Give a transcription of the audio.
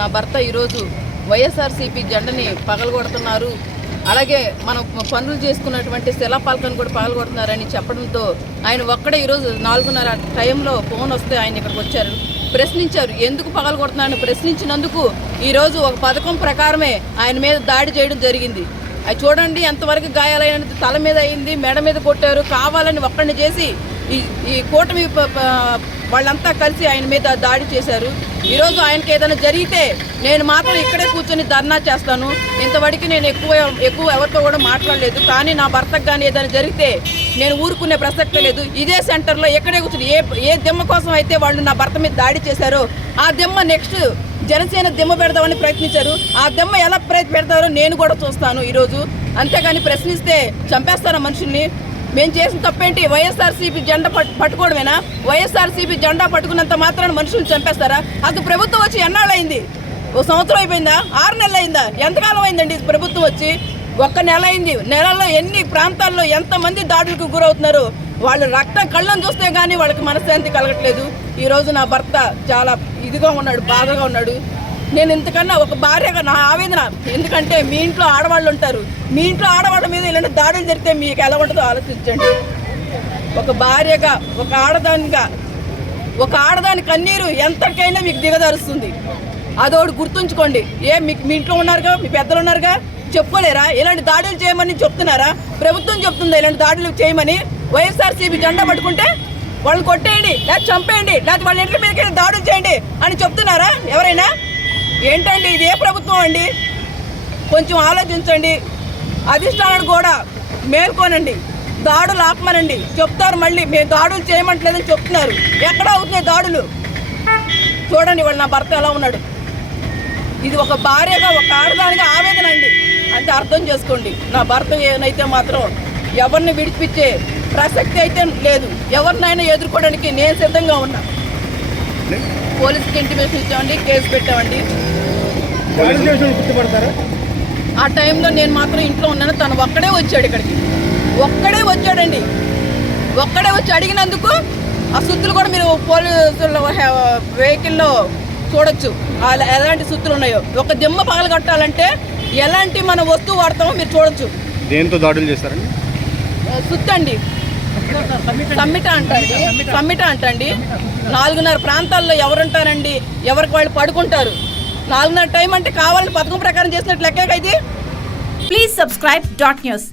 నా భర్త ఈరోజు వైఎస్ఆర్సీపీ జెండని పగలగొడుతున్నారు అలాగే మనం పనులు చేసుకున్నటువంటి శిలాపాలకను కూడా పగలగొడుతున్నారని చెప్పడంతో ఆయన ఒక్కడే ఈరోజు నాలుగున్నర టైంలో ఫోన్ వస్తే ఆయన ఇక్కడికి వచ్చారు ప్రశ్నించారు ఎందుకు పగలగొడుతున్నారని ప్రశ్నించినందుకు ఈరోజు ఒక పథకం ప్రకారమే ఆయన మీద దాడి చేయడం జరిగింది అది చూడండి ఎంతవరకు గాయాలైనది తల మీద అయింది మెడ మీద కొట్టారు కావాలని ఒక్కడిని చేసి ఈ ఈ కూటమి వాళ్ళంతా కలిసి ఆయన మీద దాడి చేశారు ఈరోజు ఆయనకి ఏదైనా జరిగితే నేను మాత్రం ఇక్కడే కూర్చొని ధర్నా చేస్తాను ఇంతవరకు నేను ఎక్కువ ఎక్కువ ఎవరితో కూడా మాట్లాడలేదు కానీ నా భర్తకు కానీ ఏదైనా జరిగితే నేను ఊరుకునే ప్రసక్తి లేదు ఇదే సెంటర్లో ఎక్కడే కూర్చుని ఏ ఏ దిమ్మ కోసం అయితే వాళ్ళు నా భర్త మీద దాడి చేశారో ఆ దిమ్మ నెక్స్ట్ జనసేన దిమ్మ పెడదామని ప్రయత్నించారు ఆ దిమ్మ ఎలా ప్రయత్ పెడతారో నేను కూడా చూస్తాను ఈరోజు అంతేగాని ప్రశ్నిస్తే చంపేస్తారా మనుషుల్ని మేము చేసిన తప్పేంటి వైఎస్ఆర్సీపీ జెండా పట్టుకోవడమేనా వైఎస్ఆర్సీపీ జెండా పట్టుకున్నంత మాత్రాన్ని మనుషులు చంపేస్తారా అది ప్రభుత్వం వచ్చి ఎన్నాళ్ళైంది ఓ సంవత్సరం అయిపోయిందా ఆరు నెలలు అయిందా ఎంతకాలం అయిందండి ప్రభుత్వం వచ్చి ఒక్క నెల అయింది నెలలో ఎన్ని ప్రాంతాల్లో ఎంతమంది దాడులకు గురవుతున్నారు వాళ్ళు రక్తం కళ్ళను చూస్తే కానీ వాళ్ళకి మనశ్శాంతి కలగట్లేదు ఈరోజు నా భర్త చాలా ఇదిగా ఉన్నాడు బాధగా ఉన్నాడు నేను ఇంతకన్నా ఒక భార్యగా నా ఆవేదన ఎందుకంటే మీ ఇంట్లో ఆడవాళ్ళు ఉంటారు మీ ఇంట్లో ఆడవాళ్ళ మీద ఇలాంటి దాడులు జరిగితే మీకు ఎలా ఉంటుందో ఆలోచించండి ఒక భార్యగా ఒక ఆడదానిగా ఒక ఆడదాని కన్నీరు ఎంతకైనా మీకు దిగదరుస్తుంది అదోడు గుర్తుంచుకోండి ఏ మీకు మీ ఇంట్లో ఉన్నారుగా మీ పెద్దలు ఉన్నారుగా చెప్పుకోలేరా ఇలాంటి దాడులు చేయమని చెప్తున్నారా ప్రభుత్వం చెప్తుందా ఇలాంటి దాడులు చేయమని వైఎస్ఆర్సీపీ జెండా పట్టుకుంటే వాళ్ళని కొట్టేయండి లేకపోతే చంపేయండి లేకపోతే వాళ్ళ ఇంటి మీదకి దాడులు చేయండి అని చెప్తున్నారా ఎవరైనా ఏంటండి ఇది ఏ ప్రభుత్వం అండి కొంచెం ఆలోచించండి అధిష్టానాన్ని కూడా మేల్కోనండి దాడులు ఆపమనండి చెప్తారు మళ్ళీ మేము దాడులు చేయమంటలేదని చెప్తున్నారు ఎక్కడ అవుతున్నాయి దాడులు చూడండి వాళ్ళు నా భర్త ఎలా ఉన్నాడు ఇది ఒక భార్యగా ఒక ఆడదానిగా ఆవేదన అండి అంటే అర్థం చేసుకోండి నా భర్త ఏనైతే మాత్రం ఎవరిని విడిపించే ప్రసక్తి అయితే లేదు ఎవరినైనా ఎదుర్కోవడానికి నేను సిద్ధంగా ఉన్నా చెప్పండి ఇంటిమేషన్ ఇచ్చామండి కేసు పెట్టామండి ఆ టైంలో నేను మాత్రం ఇంట్లో ఉన్నాను తను ఒక్కడే వచ్చాడు ఇక్కడికి ఒక్కడే వచ్చాడండి ఒక్కడే వచ్చి అడిగినందుకు ఆ సుత్తులు కూడా మీరు పోలీసుల వెహికల్లో చూడొచ్చు ఎలాంటి సుత్తులు ఉన్నాయో ఒక దిమ్మ పగలు కట్టాలంటే ఎలాంటి మన వస్తువు వాడతామో మీరు చూడొచ్చు దేంతో దాడులు చేస్తారండి సుత్తండి సమ్మిట అంటండి సమ్మిట అంటండి నాలుగున్నర ప్రాంతాల్లో ఎవరుంటారండి ఎవరికి వాళ్ళు పడుకుంటారు నాలుగున్నర టైం అంటే కావాలని పథకం ప్రకారం చేసినట్లు లెక్కే ఇది ప్లీజ్ సబ్స్క్రైబ్ డాట్ న్యూస్